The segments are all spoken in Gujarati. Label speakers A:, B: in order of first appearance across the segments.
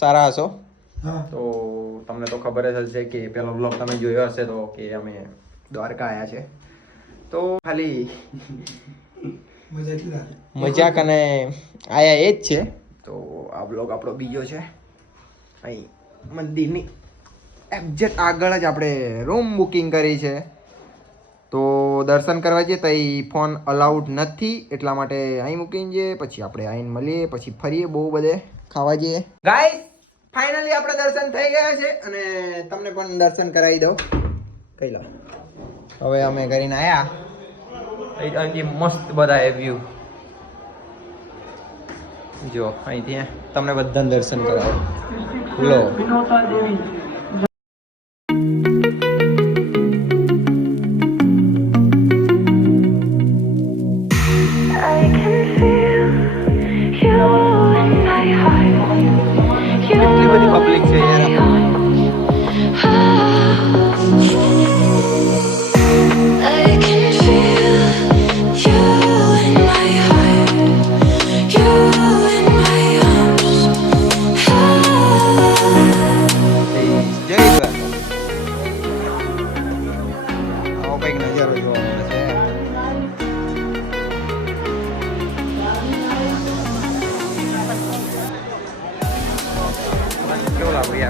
A: સારા હશો? તો તમને તો ખબર જ હશે કે પેલો બ્લોગ તમે જોયો હશે તો કે અમે દ્વારકા આવ્યા છે. તો ખાલી મજાક અને આયા એ જ છે. તો આ બ્લોગ આપણો બીજો છે. અહીં મંદિરની એક્ઝેક્ટ આગળ જ આપણે રૂમ બુકિંગ કરી છે. તો દર્શન કરવા જઈએ તો અહીં ફોન અલાઉડ નથી એટલા માટે અહીં મૂકીને જઈએ પછી આપણે આવીને મળીએ પછી ફરીએ બહુ બધે. ખાવા જઈએ. ગાઈસ ફાઇનલી આપણે દર્શન થઈ ગયા છે અને તમને પણ દર્શન કરાવી દઉં. કઈ લો. હવે અમે કરીને આવ્યા અહીં અહીંથી મસ્ત બધા વ્યૂ જો, અહીંથી તમને બધાને દર્શન કરાવો. લો.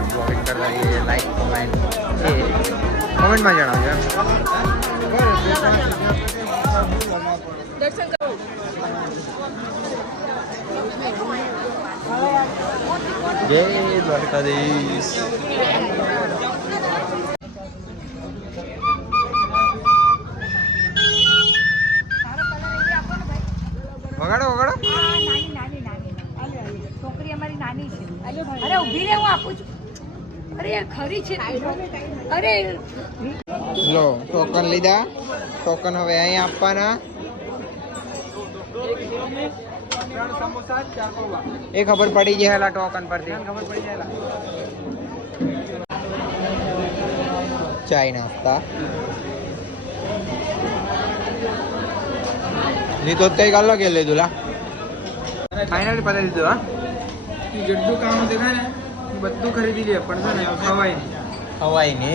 A: બ્લોગિંગ કરવા એ લાઈક કોમેન્ટ એ કોમેન્ટમાં જણાવજો એમ. જય દ્વારકાધીશ. વગાડો વગાડો.
B: નાની નાની નાની. છોકરી અમારી નાની છે. અરે ઊભી રે હું આપું છું. અરે ખરી છે. અરે.
A: લો ટોકન લીધા. ટોકન હવે અહીં આપવાના. એ ખબર પડી જાય હેલા ટોકન પરથી. ખબર પડી જાય ચાય નાસ્તા લીધો તો કંઈક અલગ લીધું લા. ફાઈનલી પતાવી દીધું હા.
C: જેટલું કામ દેખાય ને. બધું ખરીદી લે પણ છે ને ખવાય નહીં.
A: ખવાય ને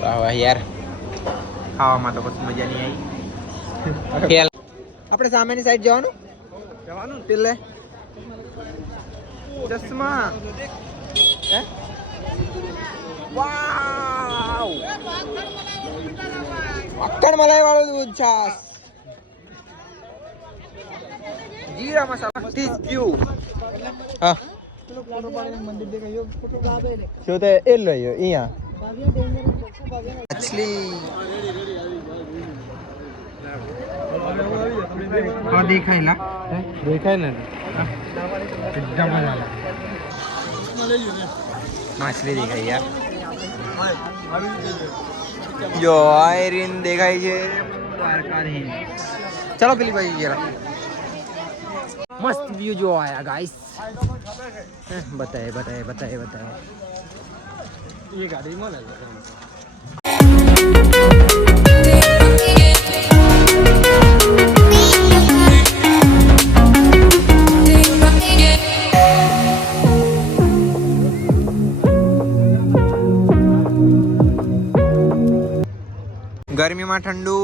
A: વાહ યાર. ખાવામાં તો પછી મજા નહીં આવી. આપણે સામેની સાઈડ જવાનું?
C: જવાનું
A: પેલે. ચશ્મા. હે? વાવ. અક્કડ મલાઈ વાળો દૂધ છાસ જીરા મસાલા. ટીસ હા.
C: મંદિર દેખાય. ફોટો લાવે ને
A: શું તે એ લઈ અહીંયા મછલી. હા દેખાય ના
C: દેખાય ને? એકદમ
A: માછલી દેખાય યાર. જો આયરીન દેખાય છે. ચલો પેલી બાજુ જરા. મસ્ત વ્યૂ જો આયા ગાઈસ બતાએ બતાએ બતાએ બતાએ
C: એ ગાડી મળે
A: ગરમીમાં ઠંડુ.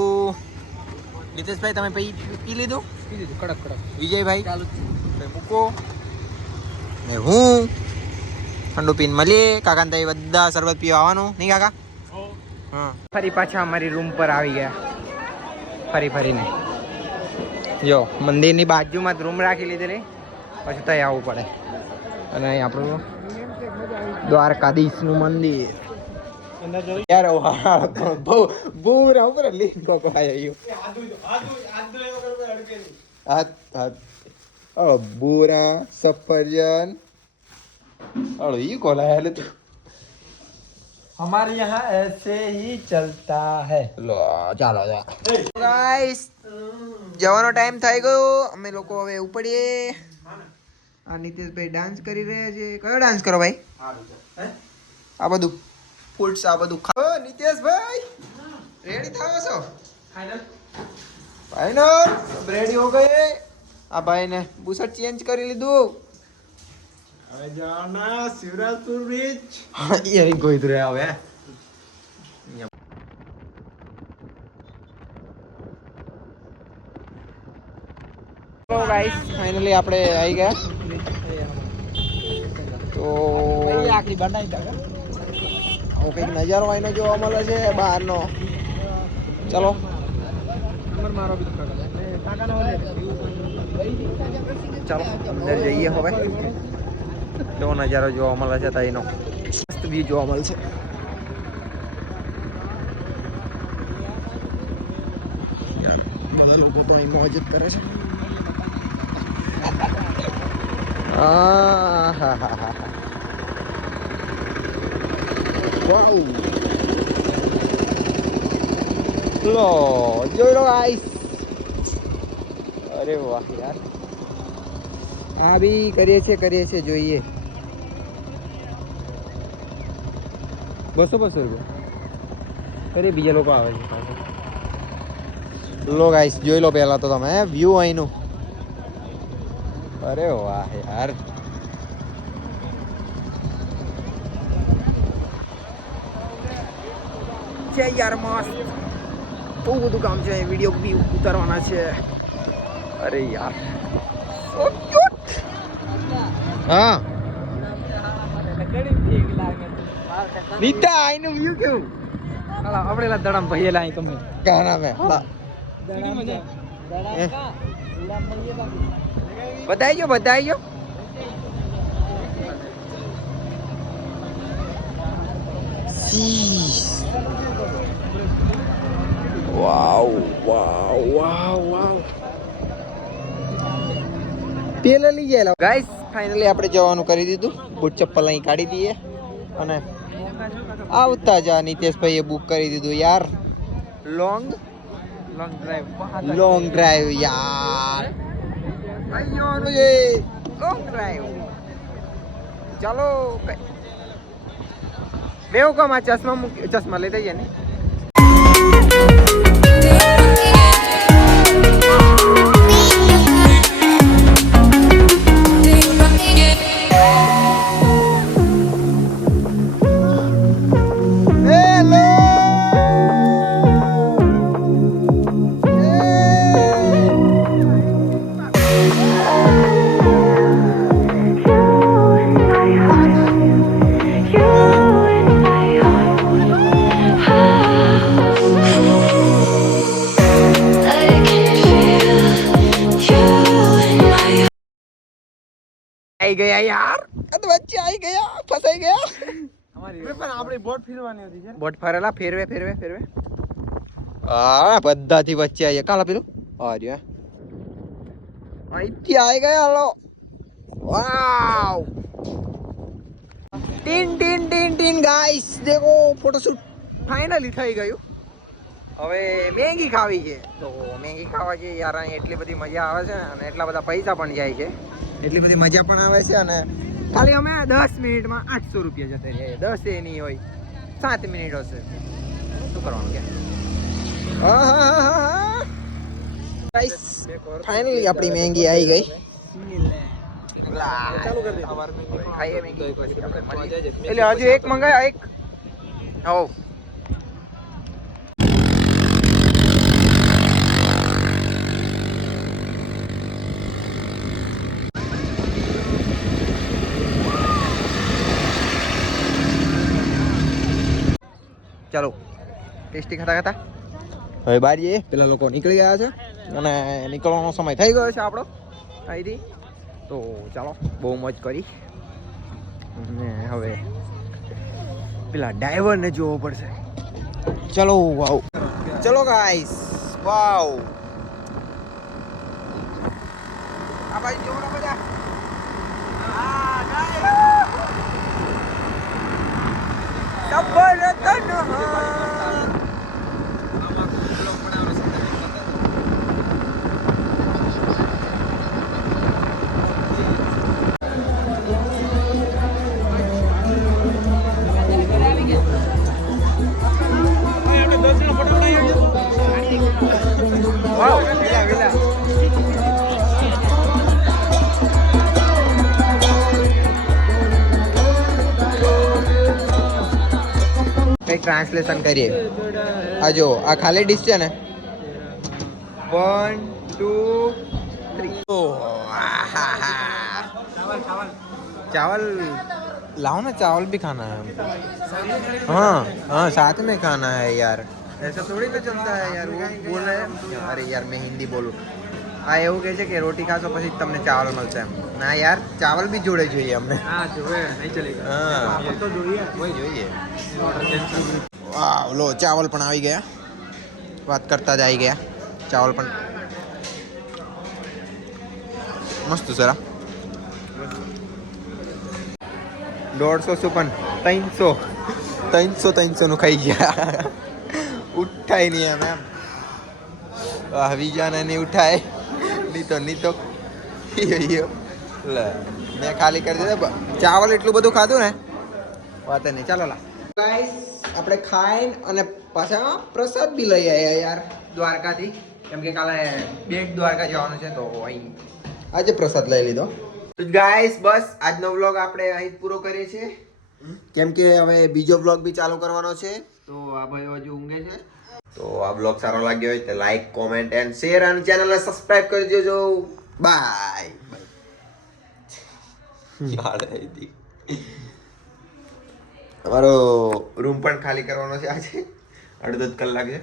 A: નીતેશભાઈ તમે પી પી લીધું?
C: પી લીધું કડક કડક.
A: વિજયભાઈ?
C: ચાલુ
A: મૂકો. ને હું ઠંડુ પીને મળીએ. કાકા તાઈ બધા શરબત પીવા આવવાનું. નહીં કાકા? હા. ફરી પાછા અમારી રૂમ પર આવી ગયા. ફરી ફરીને. જો મંદિરની બાજુમાં જ રૂમ રાખી લીધેલી. પછી ત્યાં આવવું પડે. અને આપણું દ્વારકાધીશનું મંદિર. યાર વાહ બહુ બહુ રાવ પર લીન કોકો આયો હાથ હાથ અ બુરા સફરજન અળો ઈ કોલા હેલે તો
C: हमारे यहाँ ऐसे ही चलता है
A: લો ચાલો ગાઈસ જવાનો ટાઈમ થઈ ગયો અમે લોકો હવે ઉપડીએ આ નીતિશભાઈ ડાન્સ કરી રહ્યા છે કયો ડાન્સ કરો ભાઈ આ બધું ફૂડ્સ આ બધું ખાવ નિતેશભાઈ રેડી થાવ છો? ફાઈનલ રેડી હો ગઈ આ ભાઈ ને બુશર્ટ ચેન્જ કરી લીધું.
C: હવે જવાના શિવરાજપુર બીચ
A: યાર રે હવે. ગાઈસ ફાઇનલી આપણે આવી ગયા. તો
C: આખી બનાવી દઉં
A: આવો કંઈક નજારો આઈનો જોવા મળે છે બહારનો. ચલો.
C: બી
A: ચાલો, અંદર જઈએ હવે. કેવો નજારો જોવા મળે છે તઈનો? મસ્ત વ્યૂ જોવા મળશે બધા તો અહીં મોજ કરે છે. આહાહાહા. વાવ લો જોઈ લો અરે વાહ યાર આ બી કરીએ છીએ કરીએ છીએ જોઈએ બસો બસો રૂપિયા અરે બીજા લોકો આવે છે લો ગાઈસ જોઈ લો પહેલા તો તમે વ્યૂ અહીંનું અરે વાહ યાર છે યાર મસ્ત. બહુ બધું કામ છે વીડિયો બી ઉતારવાના છે. અરે યાર. સો ક્યુટ હા. નીતા આઈનું વ્યૂ કેવું?
C: આપણે લા દડામ ભૈયેલા અહીં તમે.
A: ક્યાં નામ હે દડામ મજા બતાઈ ગયો બતાઈ ગયો વાવ વાવ wow, wow. પેલે લઈ જાય ગાઈસ ફાઇનલી આપણે જવાનું કરી દીધું. બૂટ ચપ્પલ અહીં કાઢી દઈએ અને આવતા જા નિતેશભાઈએ બુક કરી દીધું યાર. Long
C: long drive
A: long drive યાર. અહીંયાનું છે લોંગ ડ્રાઈવ ચાલો બેવ કમા આ ચશ્મા મૂકી ચશ્મા લઈ દઈએ ને. આવી ગયા યાર. વચ્ચે આવી ગયા ફસાઈ ગયા.
C: પણ આપણી બોટ ફેરવાની હતી છે.
A: બોટ ફરેલા ફેરવે ફેરવે ફેરવે. હા બધાથી વચ્ચે આવી ગયા. કાલા પેલું? આ અહીંથી આવી ગયા હાલો. વાવ. ટીન ટીન ટીન ટીન ગાઈસ દેખો ફોટોશૂટ ફાઇનલી થઈ ગયું. હવે મેગી ખાવી છે. તો મેગી ખાવા છે યાર અહીં એટલી બધી મજા આવે છે અને એટલા બધા પૈસા પણ જાય છે. એટલી બધી મજા પણ આવે છે અને ખાલી અમે દસ મિનિટમાં આઠસો રૂપિયા જતા રહીએ દસ એ નહીં હોય. સાત મિનિટ હશે. શું કરવાનું કે? ફાઇનલી આપણી મેંગી આવી ગઈ. એટલે હજુ એક મંગાય એક. હો ચાલો. ટેસ્ટી ખાતા ખાતા. હવે બારીએ. પેલા લોકો નીકળી ગયા છે. અને નીકળવાનો સમય થઈ ગયો છે આપણો. અહીંથી. તો ચાલો બહુ મોજ કરી. અને હવે પેલા ડ્રાઈવરને જોવો પડશે. ચલો વાવ. ચલો ગાઈસ વાવ. આ બાજુ જોવો બધા. આ driver. Né? Tá baratando, translation કરીએ આ જો આ ખાલી ડીશ છે ને વન ટુ થ્રી चावल लाओ ना चावल भी खाना है हमको हाँ हाँ साथ में खाना है यार ऐसा थोड़ी ना चलता है यार वो बोल रहे हैं अरे यार मैं हिंदी बोलूँ આ એવું કહે છે કે રોટી ખાશો પછી તમને ચાવલ મળશે એમ. ના યાર ચાવલ બી જોડે જોઈએ અમને.
C: હા જોવે નહીં ચલે
A: હા.
C: તો જોઈએ.
A: વહી જોઈએ. વાહ લો ચાવલ પણ આવી ગયા. વાત કરતા જ આવી ગયા. ચાવલ પણ. મસ્ત સર દોઢસો શું પણ ત્રણસો. ત્રણસો ત્રણસો નું ખાઈ ગયા. ઉઠાય નહીં એમ એમ. આવી જાને નહીં ઉઠાય. નીતો ઈયો, ઈયો. લે મેં ખાલી કરી દીધો. ચાવલ એટલું બધું ખાધું ને? વાત નહીં ચાલો લા. ગાઈસ આપણે ખાઈને અને પાછા પ્રસાદ બી લઈ આવ્યા યાર દ્વારકાથી. કેમ કે કાલે બેટ દ્વારકા જવાનું છે તો અહીં આજે પ્રસાદ લઈ લીધો. તો ગાઈસ બસ આજનો વ્લોગ આપણે અહીં પૂરો કરીએ છીએ. કેમ કે હવે બીજો વ્લોગ બી ચાલુ કરવાનો છે. તો આ ભાઈ હજુ ઊંઘે છે. તો આ બ્લોગ સારો લાગ્યો હોય તો લાઈક કોમેન્ટ એન્ડ શેર અને ચેનલને સબસ્ક્રાઇબ કરી દેજો. બાય અમારો રૂમ પણ ખાલી કરવાનો છે આજે. અડધો કલાક છે.